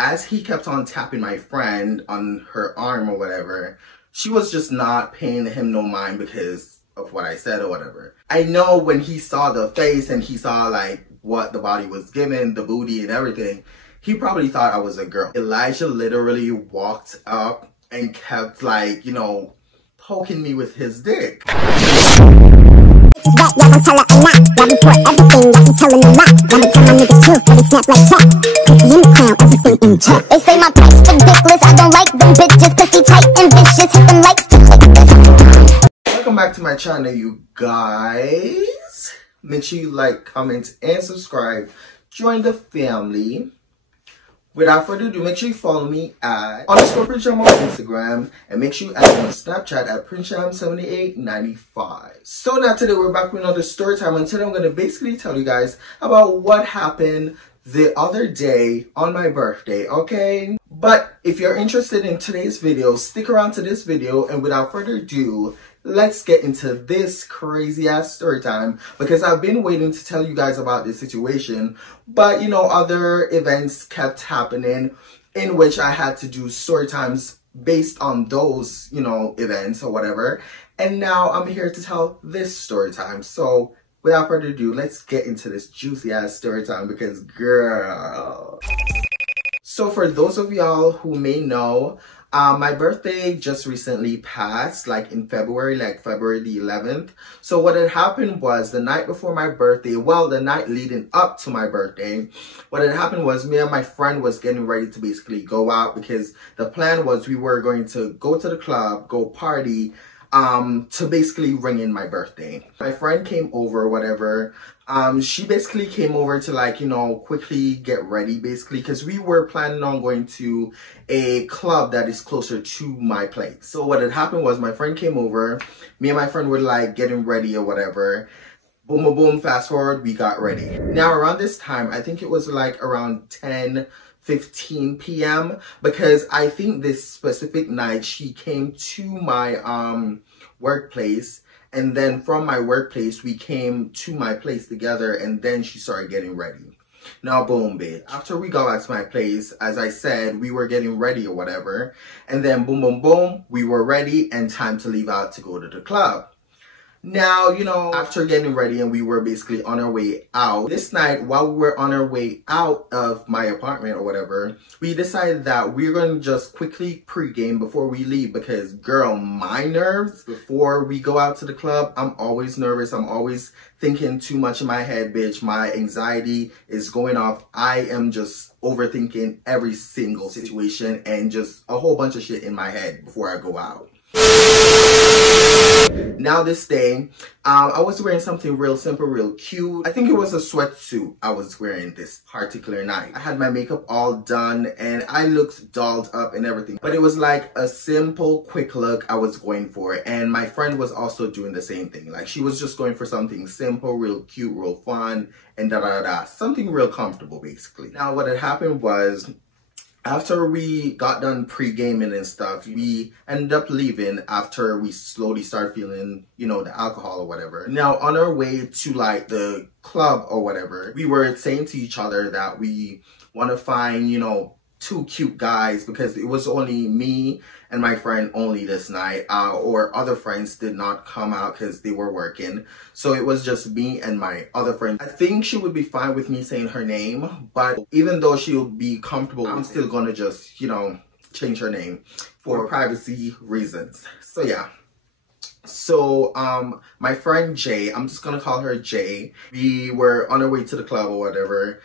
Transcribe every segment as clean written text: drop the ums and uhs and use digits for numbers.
as he kept on tapping my friend on her arm or whatever, she was just not paying him no mind because of what I said or whatever. I know when he saw the face and he saw like what the body was given, the booty and everything, he probably thought I was a girl. Elijah literally walked up and kept like, you know, poking me with his dick. That y'all gon' tell her a lot. Y'all report everything, y'all be telling a lot. Y'all be telling my niggas truth, but they snap like chat. Pussy in the crown, everything in check. They say my price ridiculous, I don't like them bitches. Pussy tight and vicious, hit them likes to click this. Welcome back to my channel, you guys. Make sure you like, comment, and subscribe. Join the family. Without further ado, make sure you follow me at _PrinceJam on Instagram, and make sure you add me on Snapchat at PrinceJam7895. So now today we're back with another story time, and today I'm going to basically tell you guys about what happened the other day on my birthday, okay? But if you're interested in today's video, stick around to this video, and without further ado, let's get into this crazy ass story time, because I've been waiting to tell you guys about this situation, but you know, other events kept happening in which I had to do story times based on those, you know, events or whatever. And now I'm here to tell this story time. So without further ado, let's get into this juicy ass story time, because girl. So for those of y'all who may know, my birthday just recently passed, like in February, like February the 11th. So what had happened was the night before my birthday, well, the night leading up to my birthday, what had happened was me and my friend was getting ready to basically go out, because the plan was we were going to go to the club, go party, to basically ring in my birthday. My friend came over or whatever. She basically came over to, like, you know, quickly get ready basically, because we were planning on going to a club that is closer to my place. So what had happened was my friend came over, me and my friend were like getting ready or whatever. Boom, boom, boom, fast forward, we got ready. Now around this time, I think it was like around 10:15 p.m. because I think this specific night she came to my workplace, and then from my workplace we came to my place together, and then she started getting ready. Now boom, bitch. After we got back to my place, as I said, we were getting ready or whatever, and then boom, boom, boom, we were ready and time to leave out to go to the club. Now, you know, after getting ready and we were basically on our way out, this night while we were on our way out of my apartment or whatever, we decided that we're going to just quickly pregame before we leave, because girl, my nerves before we go out to the club, I'm always nervous. I'm always thinking too much in my head, bitch. My anxiety is going off. I am just overthinking every single situation and just a whole bunch of shit in my head before I go out. Now this day, I was wearing something real simple, real cute. I think it was a sweatsuit I was wearing this particular night. I had my makeup all done and I looked dolled up and everything. But it was like a simple, quick look I was going for. And my friend was also doing the same thing. Like, she was just going for something simple, real cute, real fun, and da-da-da. Something real comfortable, basically. Now what had happened was, after we got done pre-gaming and stuff, we ended up leaving after we slowly started feeling, you know, the alcohol or whatever. Now, on our way to like the club or whatever, we were saying to each other that we want to find, you know, two cute guys, because it was only me and my friend only this night, or other friends did not come out because they were working. So it was just me and my other friend. I think she would be fine with me saying her name, but even though she'll be comfortable, I'm still gonna just, you know, change her name for privacy reasons. So yeah. So my friend Jay, I'm just gonna call her Jay, we were on our way to the club or whatever.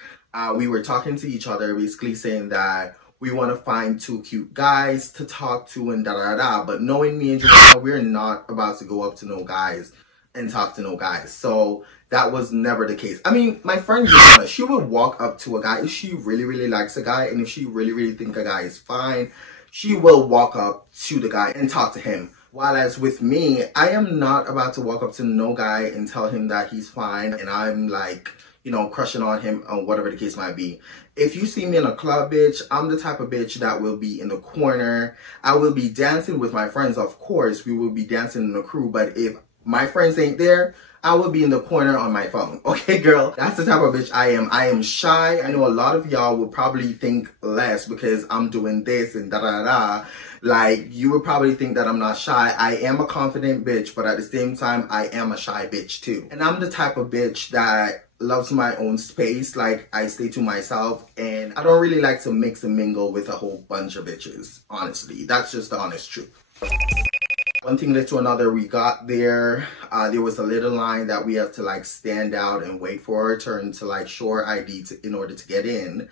We were talking to each other, basically saying that we want to find two cute guys to talk to and da-da-da. But knowing me and Joanna, we're not about to go up to no guys and talk to no guys. So that was never the case. I mean, my friend Joanna, she would walk up to a guy if she really, really likes a guy, and if she really, really think a guy is fine, she will walk up to the guy and talk to him. While as with me, I am not about to walk up to no guy and tell him that he's fine and I'm like, you know, crushing on him or whatever the case might be. If you see me in a club, bitch, I'm the type of bitch that will be in the corner. I will be dancing with my friends, of course. We will be dancing in the crew. But if my friends ain't there, I would be in the corner on my phone. Okay, girl? That's the type of bitch I am. I am shy. I know a lot of y'all would probably think less because I'm doing this and da-da-da. Like, you would probably think that I'm not shy. I am a confident bitch, but at the same time, I am a shy bitch too. And I'm the type of bitch that loves my own space. Like, I stay to myself, and I don't really like to mix and mingle with a whole bunch of bitches, honestly. That's just the honest truth. One thing led to another. We got there. There was a little line that we have to like stand out and wait for our turn to like show our ID in order to get in.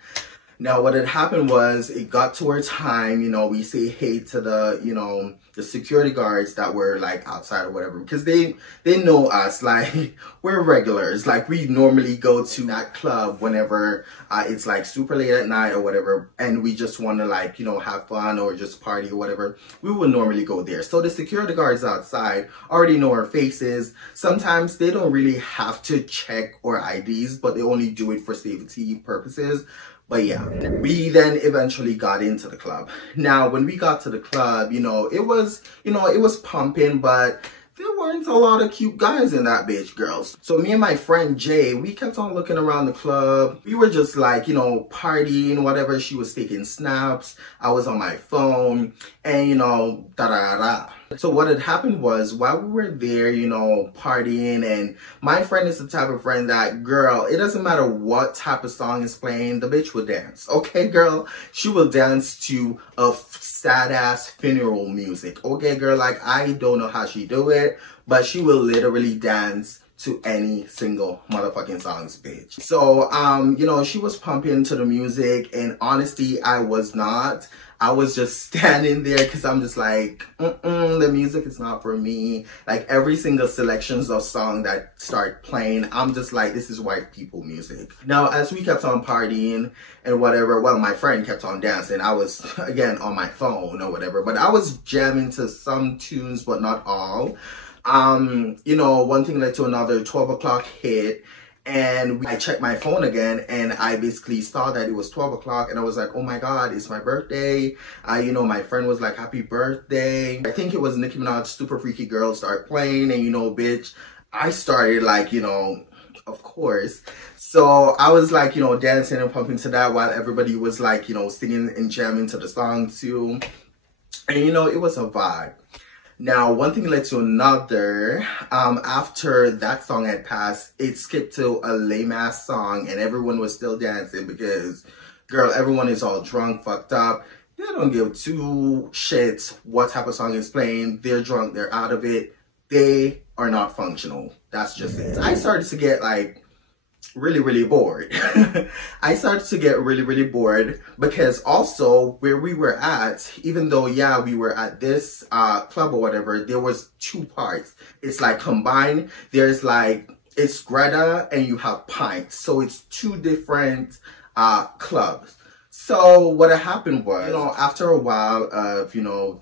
Now, what had happened was it got to our time, you know, we say hey to the, you know, the security guards that were like outside or whatever, because they know us, like we're regulars. Like, we normally go to that club whenever it's like super late at night or whatever, and we just want to like, you know, have fun or just party or whatever. We would normally go there. So the security guards outside already know our faces. Sometimes they don't really have to check our IDs, but they only do it for safety purposes. But yeah, we then eventually got into the club. Now, when we got to the club, you know, it was pumping, but there weren't a lot of cute guys in that bitch, girls. So me and my friend Jay, we kept on looking around the club. We were just like, you know, partying, whatever. She was taking snaps. I was on my phone, and you know, da-da-da. So what had happened was, while we were there, you know, partying, and my friend is the type of friend that, girl, it doesn't matter what type of song is playing, the bitch will dance. Okay, girl? She will dance to a sad-ass funeral music. Okay, girl? Like, I don't know how she do it, but she will literally dance to any single motherfucking songs, bitch. So, you know, she was pumping to the music, and honestly, I was not. I was just standing there because I'm just like, the music is not for me. Like, every single selections of song that start playing, I'm just like, this is white people music. Now, as we kept on partying and whatever, well, my friend kept on dancing. I was, again, on my phone or whatever, but I was jamming to some tunes, but not all. You know, one thing led to another. 12 o'clock hit, and I checked my phone again, and I basically saw that it was 12 o'clock, and I was like, oh my god, it's my birthday. You know, my friend was like, happy birthday. I think it was Nicki Minaj's Super Freaky Girl start playing, and you know, bitch, I started like, you know, of course. So I was like, you know, dancing and pumping to that while everybody was like, you know, singing and jamming to the song too. And you know, it was a vibe. Now, one thing led to another. After that song had passed, it skipped to a lame-ass song, and everyone was still dancing because, girl, everyone is all drunk, fucked up. They don't give two shits what type of song is playing. They're drunk, they're out of it. They are not functional. That's just it. I started to get, like, really bored. I started to get really bored because also where we were at, even though yeah we were at this club or whatever, there was two parts. It's like combined. There's like, it's Greta and you have Pint, so it's two different clubs. So what had happened was, you know, after a while of, you know,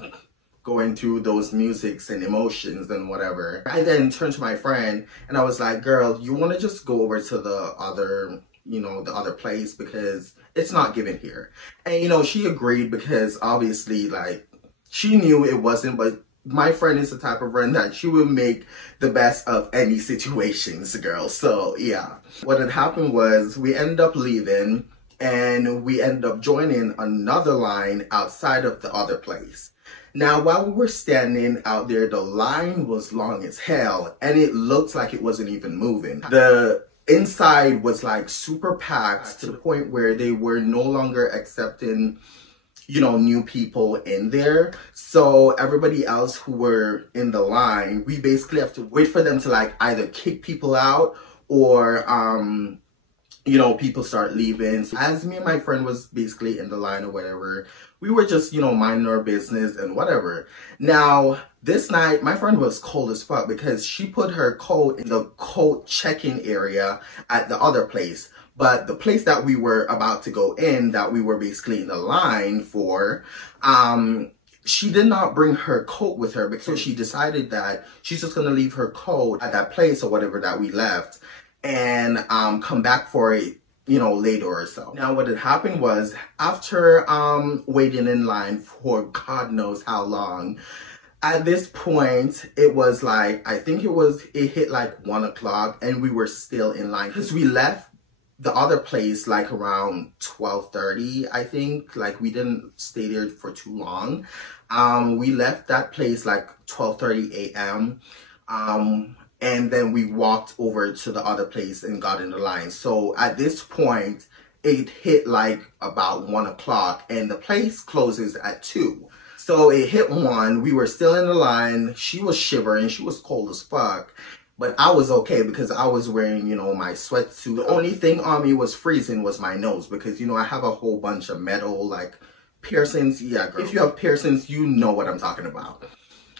going through those musics and emotions and whatever, I then turned to my friend and I was like, girl, you want to just go over to the other, you know, the other place because it's not given here. And, you know, she agreed because obviously, like, she knew it wasn't, but my friend is the type of friend that she will make the best of any situations, girl. So, yeah. What had happened was we ended up leaving and we ended up joining another line outside of the other place. Now, while we were standing out there, the line was long as hell, and it looked like it wasn't even moving. The inside was like super packed to the point where they were no longer accepting, you know, new people in there. So everybody else who were in the line, we basically have to wait for them to like either kick people out or, you know, people start leaving. So as me and my friend was basically in the line or whatever, we were just, you know, minding our business and whatever. Now, this night, my friend was cold as fuck because she put her coat in the coat check-in area at the other place. But the place that we were about to go in, that we were basically in the line for, she did not bring her coat with her because she decided that she's just going to leave her coat at that place or whatever that we left and come back for it, you know, later or so. Now, what had happened was, after waiting in line for God knows how long, At this point, it was like, I think it hit like 1 o'clock and we were still in line because we left the other place like around 12:30, I think. Like we didn't stay there for too long. We left that place like 12:30 a.m. And then we walked over to the other place and got in the line. So at this point, it hit like about 1 o'clock and the place closes at 2. So it hit 1, we were still in the line, she was shivering, she was cold as fuck. But I was okay because I was wearing, you know, my sweatsuit. The only thing on me was freezing was my nose because, you know, I have a whole bunch of metal, like, piercings. Yeah, girl. If you have piercings, you know what I'm talking about.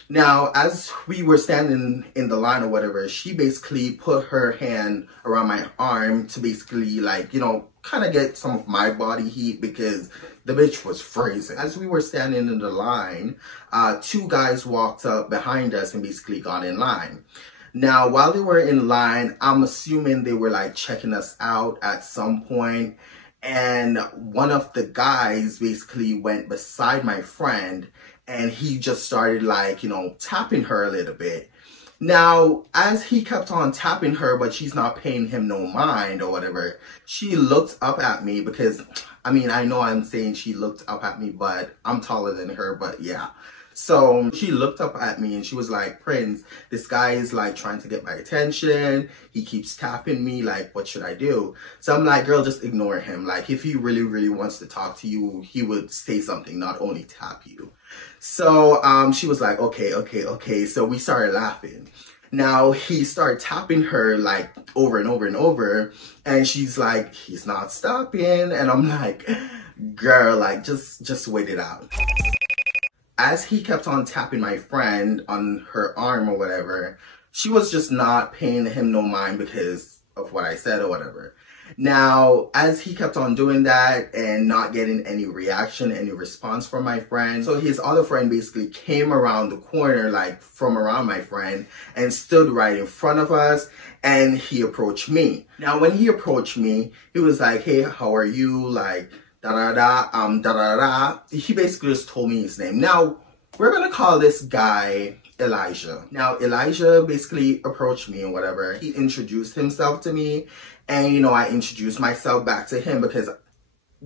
Now, as we were standing in the line or whatever, she basically put her hand around my arm to basically, like, you know, kind of get some of my body heat because the bitch was freezing. As we were standing in the line, 2 guys walked up behind us and basically got in line. Now, while they were in line, I'm assuming they were like checking us out at some point. And one of the guys basically went beside my friend and he just started like, you know, tapping her a little bit. Now, as he kept on tapping her, but she's not paying him no mind or whatever, she looked up at me because, I mean, I know I'm saying she looked up at me, but I'm taller than her, but yeah. So she looked up at me and she was like, Prince, this guy is like trying to get my attention. He keeps tapping me. Like, what should I do? So I'm like, girl, just ignore him. Like, if he really, really wants to talk to you, he would say something, not only tap you. So she was like, okay. So we started laughing. Now he started tapping her like over and over and over. And she's like, he's not stopping. And I'm like, girl, like, just wait it out. As he kept on tapping my friend on her arm or whatever, she was just not paying him no mind because of what I said or whatever. Now, as he kept on doing that and not getting any reaction, any response from my friend, so his other friend basically came around the corner, like from around my friend, and stood right in front of us, and he approached me. Now, when he approached me, he was like, hey, how are you? Like, da-da-da. He basically just told me his name. Now, we're gonna call this guy Elijah. Now, Elijah basically approached me and whatever. He introduced himself to me. And, you know, I introduced myself back to him because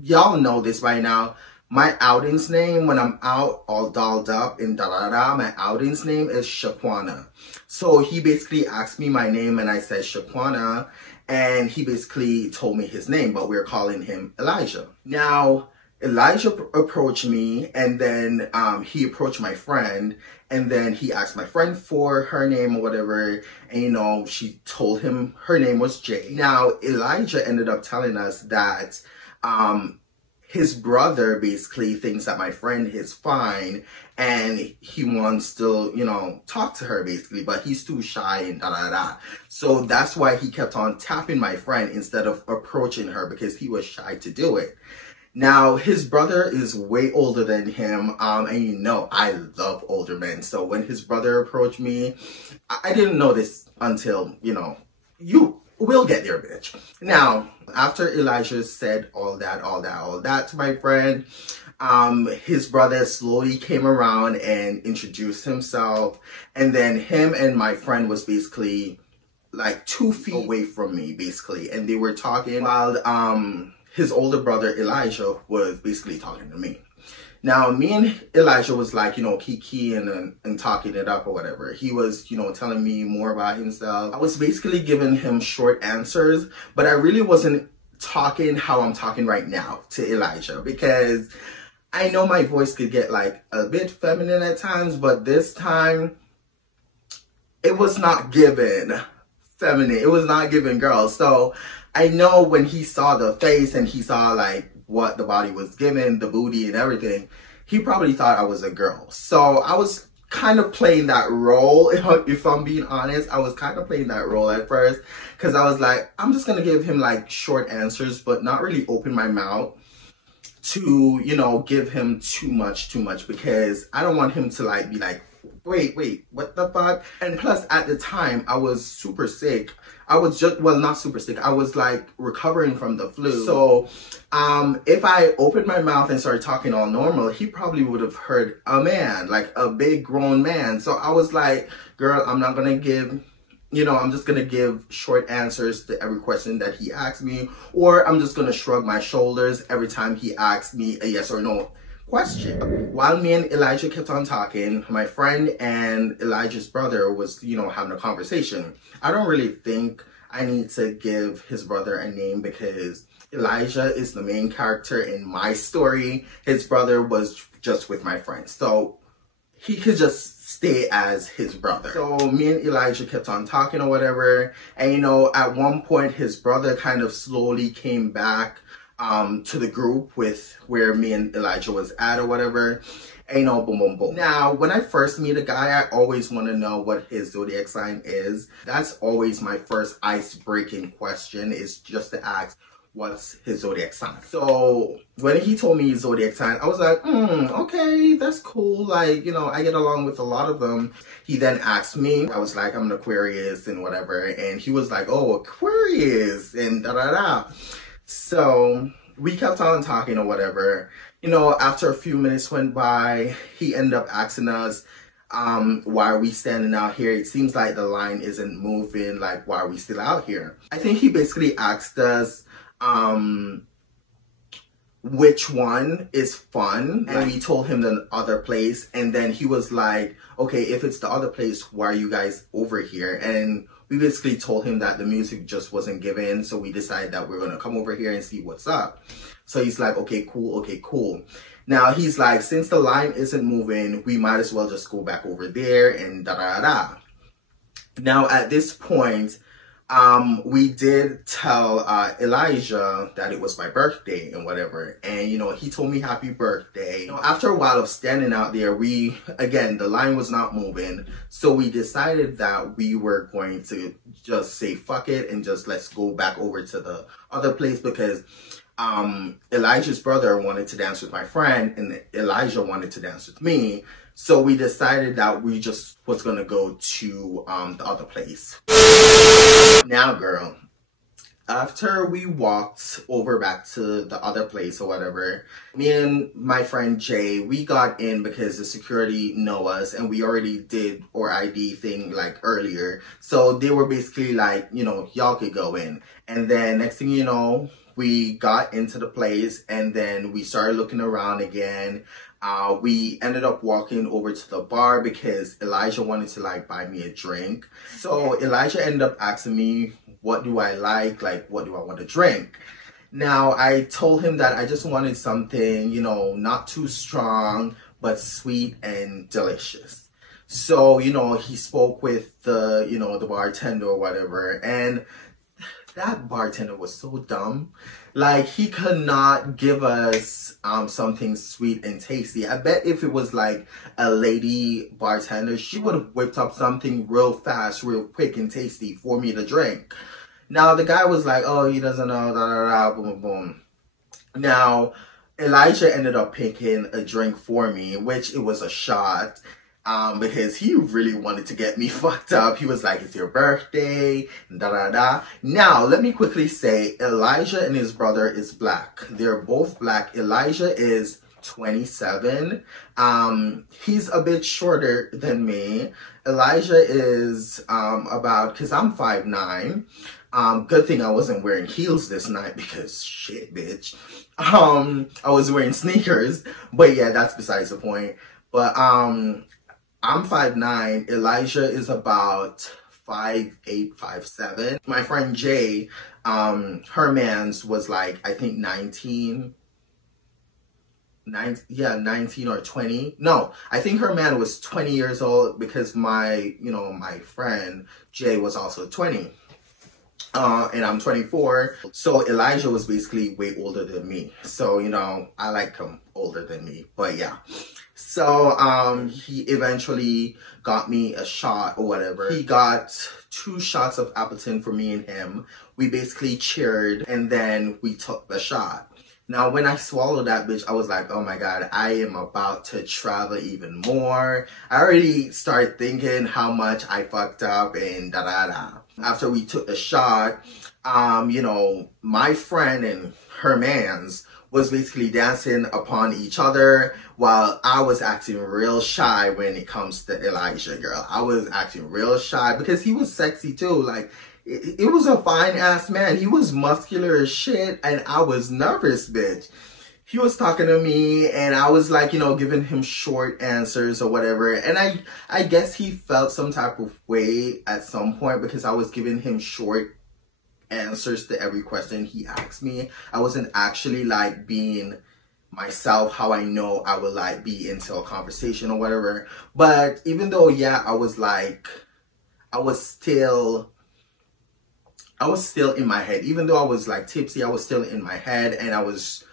y'all know this by now. My outings name, when I'm out all dolled up in da-da-da, my outings name is Shaquana. So he basically asked me my name and I said Shaquana. And he basically told me his name, but we're calling him Elijah. Now, Elijah approached me and then he approached my friend and then he asked my friend for her name or whatever. And, you know, she told him her name was Jay. Now, Elijah ended up telling us that his brother basically thinks that my friend is fine and he wants to, you know, talk to her basically, but he's too shy and da-da-da. So that's why he kept on tapping my friend instead of approaching her because he was shy to do it. Now, his brother is way older than him, and you know, I love older men. So when his brother approached me, I didn't know this until, you know, you will get there, bitch. Now, after Elijah said all that to my friend, his brother slowly came around and introduced himself. And then him and my friend was basically like 2 feet away from me, basically. And they were talking while, his older brother, Elijah, was basically talking to me. Now, me and Elijah was like, you know, kikiing and talking it up or whatever. He was, you know, telling me more about himself. I was basically giving him short answers, but I really wasn't talking how I'm talking right now to Elijah because I know my voice could get like a bit feminine at times, but this time it was not given feminine. It was not given girl. So I know when he saw the face and he saw like what the body was given, the booty and everything, he probably thought I was a girl. So I was kind of playing that role. If I'm being honest, I was kind of playing that role at first because I was like, I'm just going to give him like short answers, but not really open my mouth to, you know, give him too much because I don't want him to like be like, wait, what the fuck? And plus, at the time, I was super sick. I was just, well, not super sick. I was like recovering from the flu. So, if I opened my mouth and started talking all normal, he probably would have heard a man, like a big grown man. So I was like, girl, I'm not gonna give, I'm just gonna give short answers to every question that he asks me, or I'm just gonna shrug my shoulders every time he asks me a yes or no question. While me and Elijah kept on talking, my friend and Elijah's brother was, having a conversation. I don't really think I need to give his brother a name because Elijah is the main character in my story. His brother was just with my friend. So he could just stay as his brother. So me and Elijah kept on talking or whatever. And at one point his brother kind of slowly came back to the group with where me and Elijah was at or whatever. And boom, boom, boom. Now, when I first meet a guy, I always want to know what his zodiac sign is. That's always my first ice-breaking question, is just to ask, what's his zodiac sign? So when he told me his zodiac sign, I was like, okay, that's cool. Like, I get along with a lot of them. He then asked me, I was like, I'm an Aquarius and whatever. And he was like, oh, Aquarius and da-da-da. So we kept on talking or whatever. After a few minutes went by, he ended up asking us, why are we standing out here? It seems like the line isn't moving. Like, why are we still out here? I think he basically asked us, which one is fun, and we told him the other place, and then he was like, okay, if it's the other place, why are you guys over here? And we basically told him that the music just wasn't given, so we decided that we're gonna come over here and see what's up. So he's like, okay, cool. Now he's like, since the line isn't moving, we might as well just go back over there and da-da-da. Now at this point, we did tell Elijah that it was my birthday and whatever, and he told me happy birthday. After a while of standing out there, the line was not moving, so we decided that we were going to just say fuck it and just let's go back over to the other place, because Elijah's brother wanted to dance with my friend and Elijah wanted to dance with me. So we decided that we just was gonna go to the other place. Now, girl, after we walked over back to the other place or whatever, me and my friend Jay, we got in because the security know us and we already did our ID thing like earlier. So they were basically like, y'all could go in. And then next thing you know, we got into the place and then we started looking around again. We ended up walking over to the bar because Elijah wanted to like buy me a drink. So Elijah ended up asking me, what do I like what do I want to drink? Now I told him that I just wanted something, not too strong, but sweet and delicious. So, he spoke with the, the bartender or whatever, and that bartender was so dumb. Like, he could not give us something sweet and tasty. I bet if it was like a lady bartender, she would have whipped up something real fast, real quick and tasty for me to drink. Now, the guy was like, oh, he doesn't know, da da da, boom, boom. Now, Elijah ended up picking a drink for me, which it was a shot. Because he really wanted to get me fucked up. He was like, it's your birthday, da da da. Now, let me quickly say, Elijah and his brother is black. They're both black. Elijah is 27. He's a bit shorter than me. Elijah is because I'm 5'9". Good thing I wasn't wearing heels this night because shit, bitch. I was wearing sneakers. But yeah, that's besides the point. But I'm 5'9", Elijah is about 5'8", 5'7". My friend Jay, her man's was like, I think 19 or 20. No, I think her man was 20 years old because my friend Jay was also 20. And I'm 24. So Elijah was basically way older than me. So, I like him older than me, but yeah. So, he eventually got me a shot or whatever. He got 2 shots of Appleton for me and him. We basically cheered and then we took the shot. Now, when I swallowed that bitch, I was like, oh my God, I am about to travel even more. I already started thinking how much I fucked up and da-da-da. After we took the shot, you know, my friend and her mans was basically dancing upon each other while I was acting real shy when it comes to Elijah, girl. I was acting real shy because he was sexy too. Like, it was a fine ass man. He was muscular as shit and I was nervous, bitch. He was talking to me and I was like, you know, giving him short answers or whatever. And I guess he felt some type of way at some point because I was giving him short answers to every question he asked me. I wasn't actually like being myself how I know I would like be into a conversation or whatever. But even though, yeah, I was still in my head. Even though I was like tipsy, I was still in my head, and I was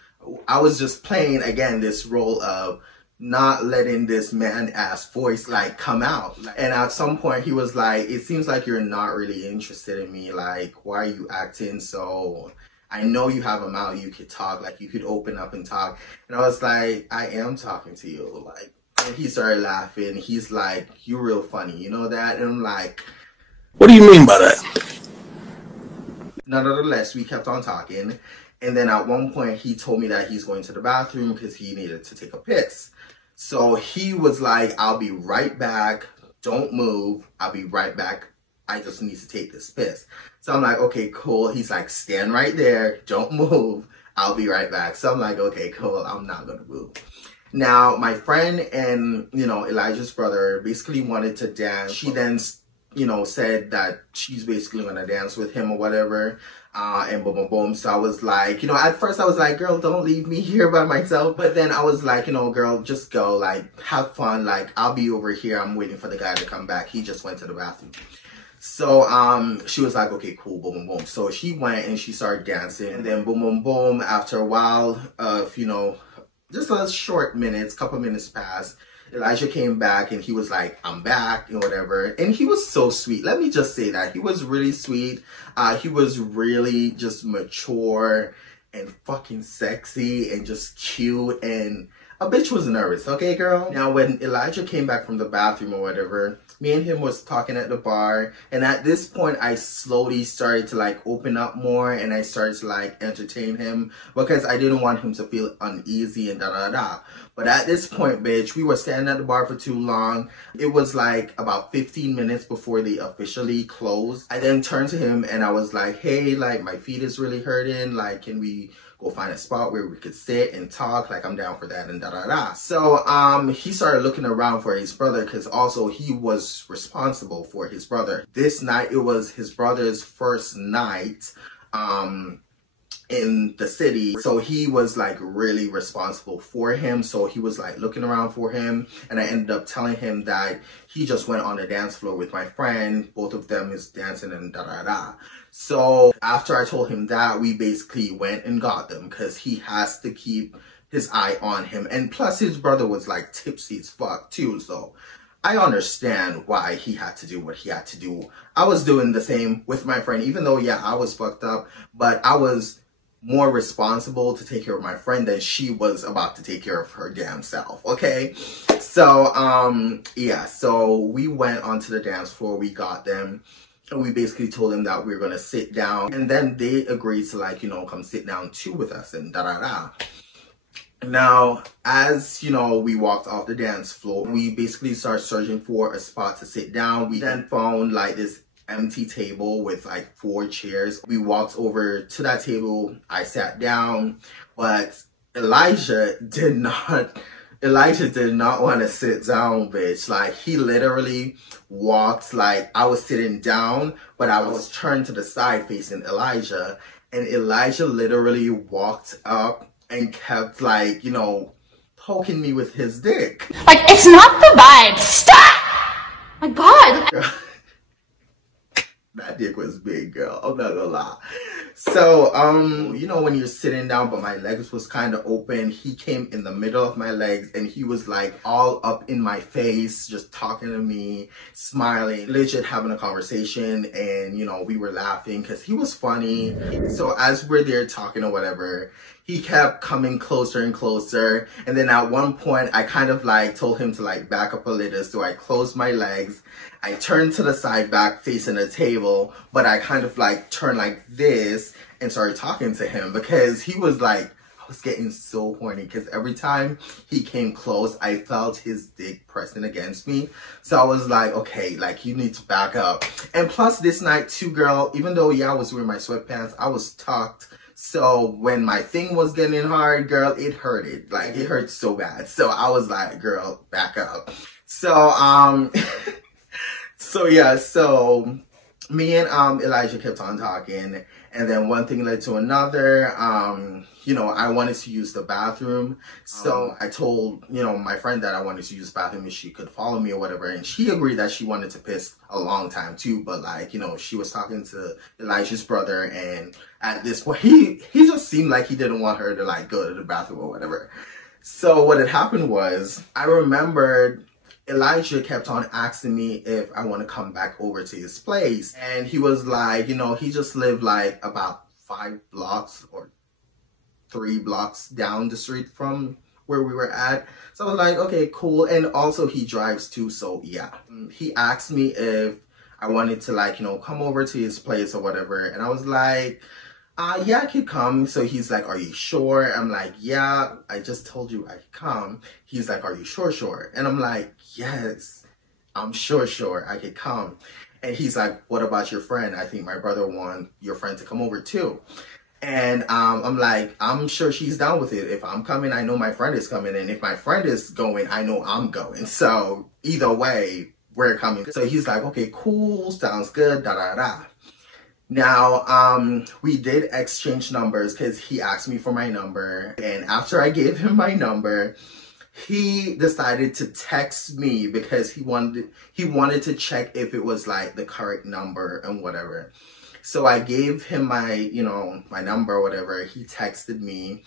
just playing again this role of not letting this man-ass voice like come out. And at some point he was like, it seems like you're not really interested in me. Like, why are you acting so... I know you have a mouth, you could talk, like you could open up and talk. And I was like, I am talking to you. Like, and he started laughing. He's like, you're real funny, you know that? And I'm like, what do you mean by that? Nonetheless, we kept on talking. And then at one point he told me that he's going to the bathroom because he needed to take a piss. So he was like, I'll be right back. Don't move. I'll be right back. I just need to take this piss. So I'm like, okay, cool. He's like, stand right there. Don't move. I'll be right back. So I'm like, okay, cool. I'm not going to move. Now, my friend and, you know, Elijah's brother basically wanted to dance. She then, you know, said that she's basically going to dance with him or whatever. And boom, boom, boom. So I was like, you know, at first I was like, girl, don't leave me here by myself. But then I was like, you know, girl, just go, like, have fun. Like, I'll be over here. I'm waiting for the guy to come back. He just went to the bathroom. So, she was like, okay, cool, boom, boom, boom. So she went and she started dancing. And then boom, boom, boom. After a while of, you know, just a short minutes, couple minutes passed. Elijah came back and he was like, I'm back and whatever. And he was so sweet. Let me just say that. He was really sweet. He was really just mature and fucking sexy and just cute. And a bitch was nervous, okay, girl? Now, when Elijah came back from the bathroom or whatever, me and him was talking at the bar. And at this point, I slowly started to like open up more and I started to like entertain him because I didn't want him to feel uneasy and da-da-da. But at this point, bitch, we were standing at the bar for too long. It was like about 15 minutes before they officially closed. I then turned to him and I was like, hey, like my feet is really hurting. Like, can we go find a spot where we could sit and talk? Like, I'm down for that and da-da-da. So, he started looking around for his brother because also he was responsible for his brother. This night, it was his brother's first night, in the city, so he was like really responsible for him. So he was like looking around for him, and I ended up telling him that he just went on the dance floor with my friend. Both of them is dancing and da-da-da. So after I told him that, we basically went and got them because he has to keep his eye on him. And plus his brother was like tipsy as fuck too, so I understand why he had to do what he had to do. I was doing the same with my friend, even though, yeah, I was fucked up, but I was more responsible to take care of my friend than she was about to take care of her damn self, okay? So, yeah, so we went onto the dance floor, we got them, and we basically told them that we were gonna sit down, and then they agreed to like, you know, come sit down too with us and da-da-da. Now, as, you know, we walked off the dance floor, we basically started searching for a spot to sit down. We then found like this empty table with like 4 chairs. We walked over to that table. I sat down, but Elijah did not want to sit down, bitch. Like, he literally walked, like, I was sitting down, but I was turned to the side facing Elijah, and Elijah literally walked up and kept, like, you know, poking me with his dick. Like, it's not the vibe. Stop! My God. That dick was big, girl. I'm not gonna lie. So, you know, when you're sitting down, but my legs was kind of open, he came in the middle of my legs and he was like all up in my face, just talking to me, smiling, legit having a conversation. And, you know, we were laughing because he was funny. So as we're there talking or whatever, he kept coming closer and closer. And then at one point, I kind of like told him to like back up a little. So I closed my legs. I turned to the side back facing the table, but I kind of like turned like this and started talking to him because he was like, I was getting so horny because every time he came close, I felt his dick pressing against me. So I was like, okay, like you need to back up. And plus this night too, girl, even though yeah, I was wearing my sweatpants, I was tucked. So when my thing was getting hard, girl, it hurted. Like it hurt so bad. So I was like, girl, back up. So, so yeah, so me and Elijah kept on talking, and then one thing led to another. You know, I wanted to use the bathroom, so I told, you know, my friend that I wanted to use the bathroom if she could follow me or whatever, and she agreed that she wanted to piss a long time too, but like, you know, she was talking to Elijah's brother, and at this point, he just seemed like he didn't want her to like go to the bathroom or whatever. So what had happened was, I remembered Elijah kept on asking me if I want to come back over to his place. And he was like, you know, he just lived like about 5 blocks or 3 blocks down the street from where we were at. So I was like, okay, cool. And also he drives too, so yeah. He asked me if I wanted to like, you know, come over to his place or whatever. And I was like, yeah, I could come. So he's like, are you sure? I'm like, yeah, I just told you I could come. He's like, are you sure? And I'm like, yes, I'm sure I could come. And he's like, what about your friend? I think my brother want your friend to come over too. And I'm like, I'm sure she's down with it. If I'm coming, I know my friend is coming. And if my friend is going, I know I'm going. So either way, we're coming. So he's like, okay, cool, sounds good, da da da. Now, we did exchange numbers because he asked me for my number. And after I gave him my number, he decided to text me because he wanted to check if it was like the correct number and whatever. So I gave him my, you know, my number or whatever. He texted me.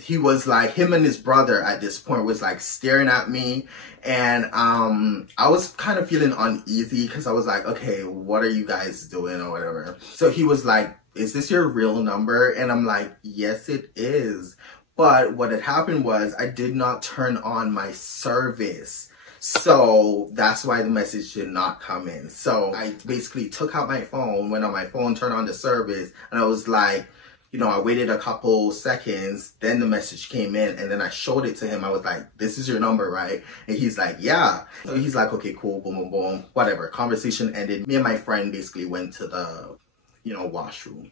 He was like, him and his brother at this point was like staring at me. And I was kind of feeling uneasy because I was like, okay, what are you guys doing or whatever. So he was like, is this your real number? And I'm like, yes, it is. But what had happened was I did not turn on my service. So that's why the message did not come in. So I basically took out my phone, went on my phone, turned on the service, and I was like, you know, I waited a couple seconds, then the message came in, and then I showed it to him. I was like, this is your number, right? And he's like, yeah. So he's like, okay, cool, boom, boom, boom, whatever. Conversation ended. Me and my friend basically went to the, you know, washroom.